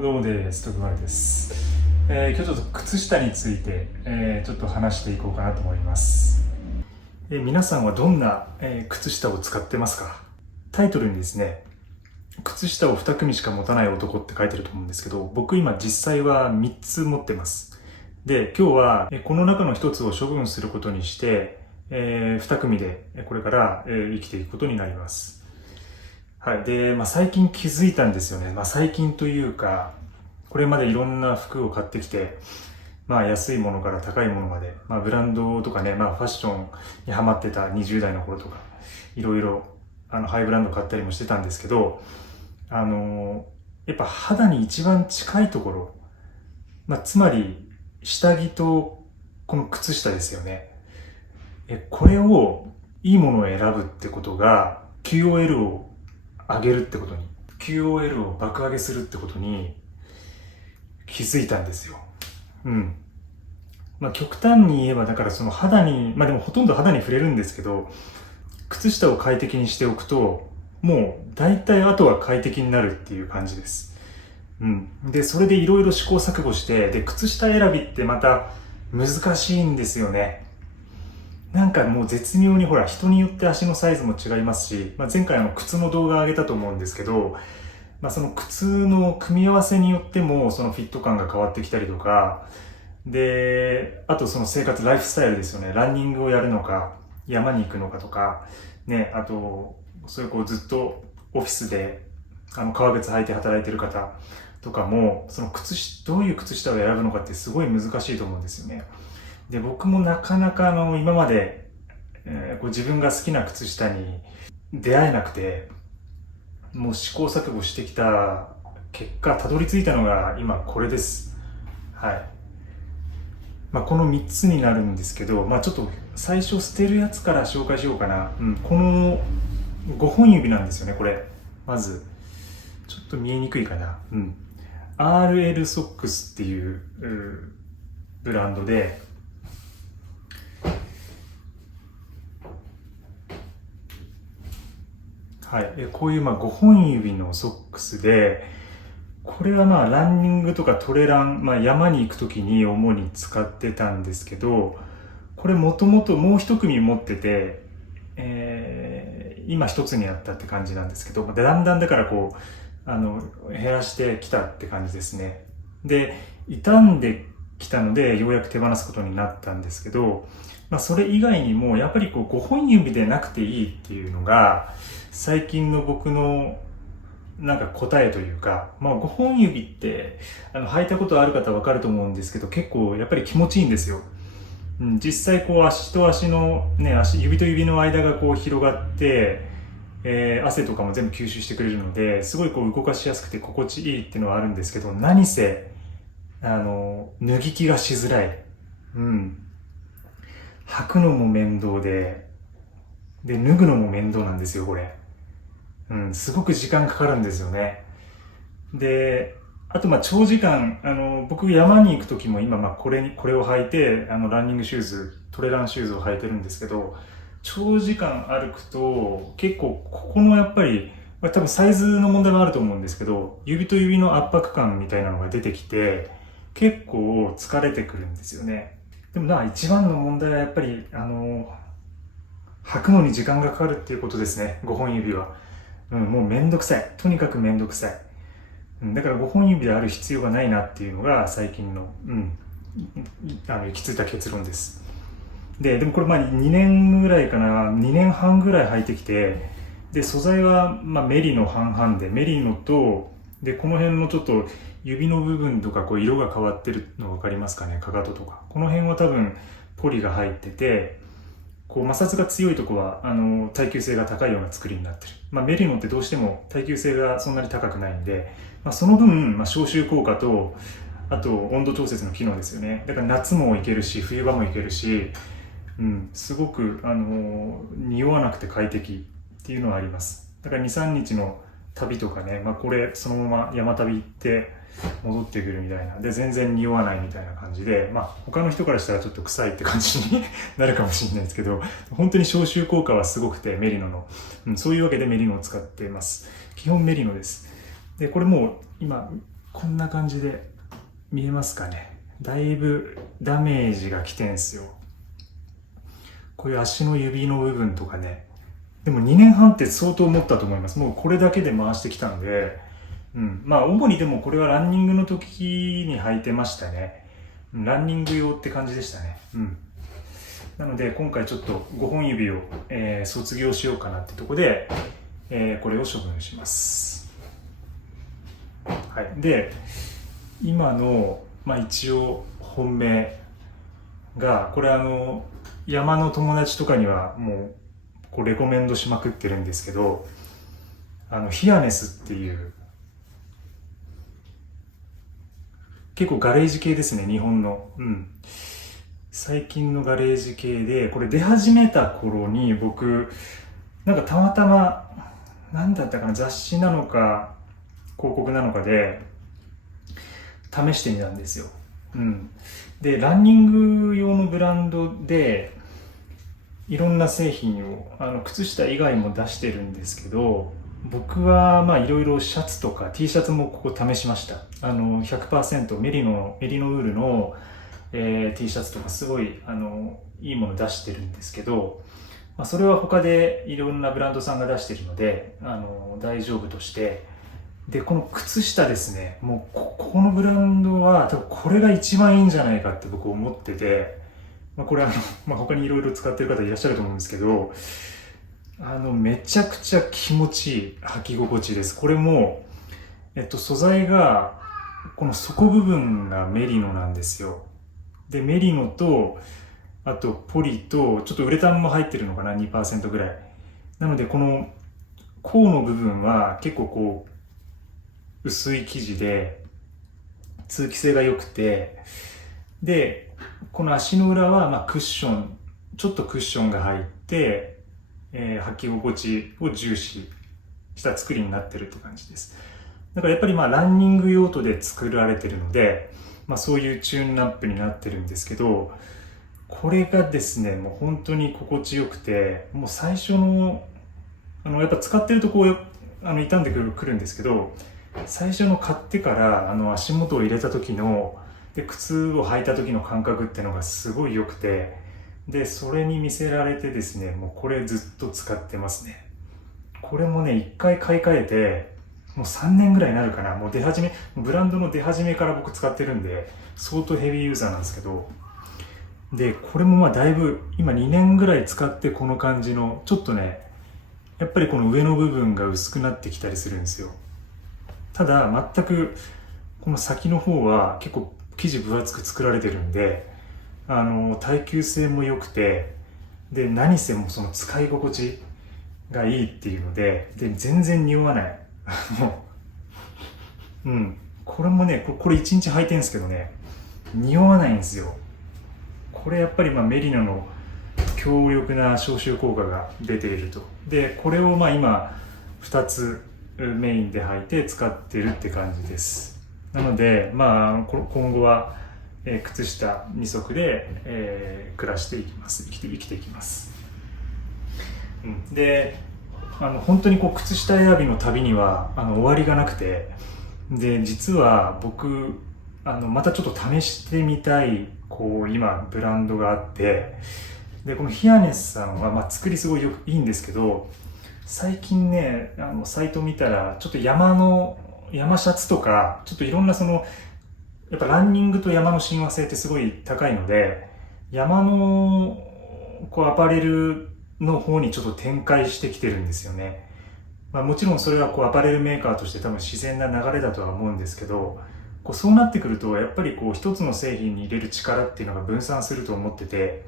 どうもです。徳丸です。今日ちょっと靴下について、ちょっと話していこうかなと思います。皆さんはどんな、靴下を使ってますか？タイトルにですね、靴下を2組しか持たない男って書いてると思うんですけど、僕今実際は3つ持ってます。で、今日はこの中の1つを処分することにして、2組でこれから生きていくことになります。はい。で、最近気づいたんですよね。最近というか、これまでいろんな服を買ってきて、安いものから高いものまで、ブランドとかね、ファッションにハマってた20代の頃とか、いろいろ、ハイブランド買ったりもしてたんですけど、やっぱ肌に一番近いところ、つまり、下着とこの靴下ですよね。これを、いいものを選ぶってことが、QOL を上げるってことに、QOL を爆上げするってことに気づいたんですよ。極端に言えば、だからその肌に、でもほとんど肌に触れるんですけど、靴下を快適にしておくと、もう大体あとは快適になるっていう感じです。で、それでいろいろ試行錯誤して、で、靴下選びってまた難しいんですよね。なんかもう絶妙に人によって足のサイズも違いますし、前回靴の動画上げたと思うんですけど、その靴の組み合わせによってもそのフィット感が変わってきたりとか、で、あとその生活、ライフスタイルですよね。ランニングをやるのか、山に行くのかとか、ね、あと、そういうずっとオフィスで、革靴履いて働いてる方とかも、そのどういう靴下を選ぶのかってすごい難しいと思うんですよね。で、僕もなかなか今まで、自分が好きな靴下に出会えなくて、もう試行錯誤してきた結果、たどり着いたのが今これです。はい。この3つになるんですけど、ちょっと最初捨てるやつから紹介しようかな。この5本指なんですよね、これ。まず、ちょっと見えにくいかな。RL ソックスっていうブランドで、はい、こういう5本指のソックスで、これはランニングとかトレラン、山に行くときに主に使ってたんですけど、これもともともう一組持ってて、今一つになったって感じなんですけど、だんだんだから減らしてきたって感じですね。で、傷んできたので、ようやく手放すことになったんですけど、それ以外にも、やっぱり5本指でなくていいっていうのが、最近の僕のなんか答えというか、5本指って、履いたことある方わかると思うんですけど、結構やっぱり気持ちいいんですよ。実際足と足のね、指と指の間が広がって、汗とかも全部吸収してくれるので、すごい動かしやすくて心地いいっていうのはあるんですけど、何せ、脱ぎ着がしづらい。履くのも面倒で、脱ぐのも面倒なんですよ、これ。すごく時間かかるんですよね。で、あと長時間、僕山に行く時も今これを履いて、ランニングシューズ、トレランシューズを履いてるんですけど、長時間歩くと結構ここのやっぱり、多分サイズの問題もあると思うんですけど、指と指の圧迫感みたいなのが出てきて、結構疲れてくるんですよね。でも一番の問題はやっぱり、履くのに時間がかかるっていうことですね、5本指は。もうめんどくさい。とにかくめんどくさい。だから5本指である必要がないなっていうのが最近の、行き着いた結論です。でもこれ2年ぐらいかな、2年半ぐらい履いてきて、で、素材はメリノ半々で、メリノと、で、この辺のちょっと指の部分とか色が変わってるの分かりますかね、かかととか。この辺は多分ポリが入ってて、摩擦が強いところは耐久性が高いような作りになってる。メリノってどうしても耐久性がそんなに高くないんで、その分、消臭効果と、あと温度調節の機能ですよね。だから夏もいけるし、冬場もいけるし、すごく匂わなくて快適っていうのはあります。だから2、3日の旅とかね、これそのまま山旅行って戻ってくるみたいな。で、全然匂わないみたいな感じで、他の人からしたらちょっと臭いって感じになるかもしれないですけど、本当に消臭効果はすごくて、メリノの。そういうわけでメリノを使っています。基本メリノです。で、これもう今、こんな感じで見えますかね。だいぶダメージがきてんすよ。こういう足の指の部分とかね。でも2年半って相当持ったと思います。もうこれだけで回してきたんで、まあ主にでもこれはランニングの時に履いてましたね。ランニング用って感じでしたね。なので今回ちょっと5本指を、卒業しようかなってとこで、これを処分します。はい。で、今の、一応本命が、これ山の友達とかにはもうこうレコメンドしまくってるんですけど、ヒアネスっていう結構ガレージ系ですね、日本の。最近のガレージ系で、これ出始めた頃に僕、なんかたまたま、なんだったかな、雑誌なのか、広告なのかで、試してみたんですよ。で、ランニング用のブランドで、いろんな製品を、靴下以外も出してるんですけど、僕はいろいろシャツとか T シャツもここ試しました。100% メリノウールの、T シャツとかすごいいいもの出してるんですけど、それは他でいろんなブランドさんが出してるので大丈夫として、でこの靴下ですね、もうこのブランドは多分これが一番いいんじゃないかって僕思ってて、これ他にいろいろ使ってる方いらっしゃると思うんですけど、めちゃくちゃ気持ちいい履き心地です。これも、素材がこの底部分がメリノなんですよ。でメリノとあとポリとちょっとウレタンも入ってるのかな、 2% ぐらいなので、この甲の部分は結構こう薄い生地で通気性が良くて、でこの足の裏はクッション、ちょっとクッションが入って、履き心地を重視した作りになってるって感じです。だからやっぱりランニング用途で作られてるので、そういうチューンナップになってるんですけど、これがですね、もう本当に心地よくて、もう最初のやっぱ使ってるとこう傷んでくるんですけど、最初の買ってから足元を入れた時ので靴を履いた時の感覚っていうのがすごい良くて、でそれに見せられてですね、もうこれずっと使ってますね。これもね、一回買い替えてもう3年ぐらいになるかな。もうブランドの出始めから僕使ってるんで相当ヘビーユーザーなんですけど、でこれもだいぶ今2年ぐらい使ってこの感じの、ちょっとねやっぱりこの上の部分が薄くなってきたりするんですよ。ただ全くこの先の方は結構生地分厚く作られてるんで、耐久性も良くて、で何せもその使い心地がいいっていうので、全然匂わないもうこれもね、これ1日履いてるんですけどね、匂わないんですよ。これやっぱりメリノの強力な消臭効果が出ていると。でこれを今2つメインで履いて使ってるって感じです。なので今後は、靴下2足で、暮らしていきます。生きていきます。で本当に靴下選びの旅には終わりがなくて、で実は僕またちょっと試してみたい今ブランドがあって、でこのヒアネスさんは、作りすごいいいんですけど、最近ねサイト見たらちょっと山シャツとかちょっといろんなやっぱランニングと山の親和性ってすごい高いので、山のアパレルの方にちょっと展開してきてるんですよね。もちろんそれはアパレルメーカーとして多分自然な流れだとは思うんですけど、そうなってくるとやっぱり一つの製品に入れる力っていうのが分散すると思ってて、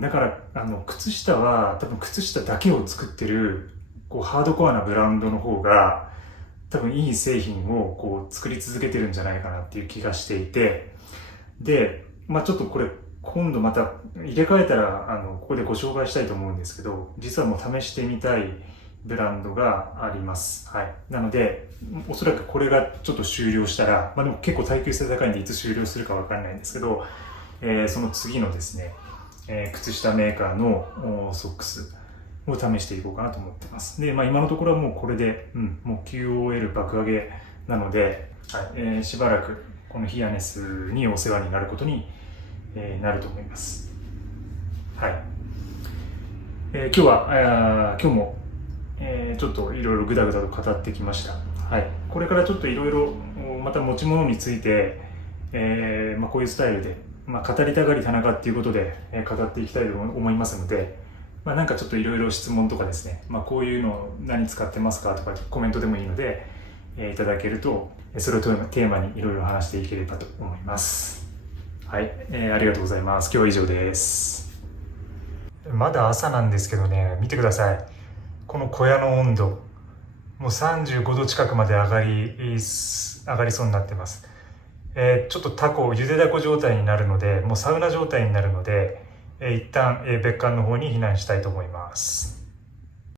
だから靴下は多分靴下だけを作ってるハードコアなブランドの方が多分いい製品を作り続けてるんじゃないかなっていう気がしていて、で、ちょっとこれ今度また入れ替えたらここでご紹介したいと思うんですけど、実はもう試してみたいブランドがあります。はい。なのでおそらくこれがちょっと終了したら、でも結構耐久性高いんでいつ終了するかわかんないんですけど、その次のですね、靴下メーカーのソックスを試していこうかなと思ってます。で、今のところはもうこれで、もう QOL 爆上げなので、はいしばらくこのヒアネスにお世話になることに、なると思います。はい。今日も、ちょっといろいろぐだぐだと語ってきました。はい。これからちょっといろいろまた持ち物について、こういうスタイルで、語りたがり田中っていうことで、語っていきたいと思いますので、なんかちょっといろいろ質問とかですね、こういうの何使ってますかとかコメントでもいいので、いただけると、それをテーマにいろいろ話していければと思います。はい、ありがとうございます。今日は以上です。まだ朝なんですけどね、見てください。この小屋の温度、もう35度近くまで上がりそうになってます。ちょっとゆでだこ状態になるので、もうサウナ状態になるので、一旦別館の方に避難したいと思います。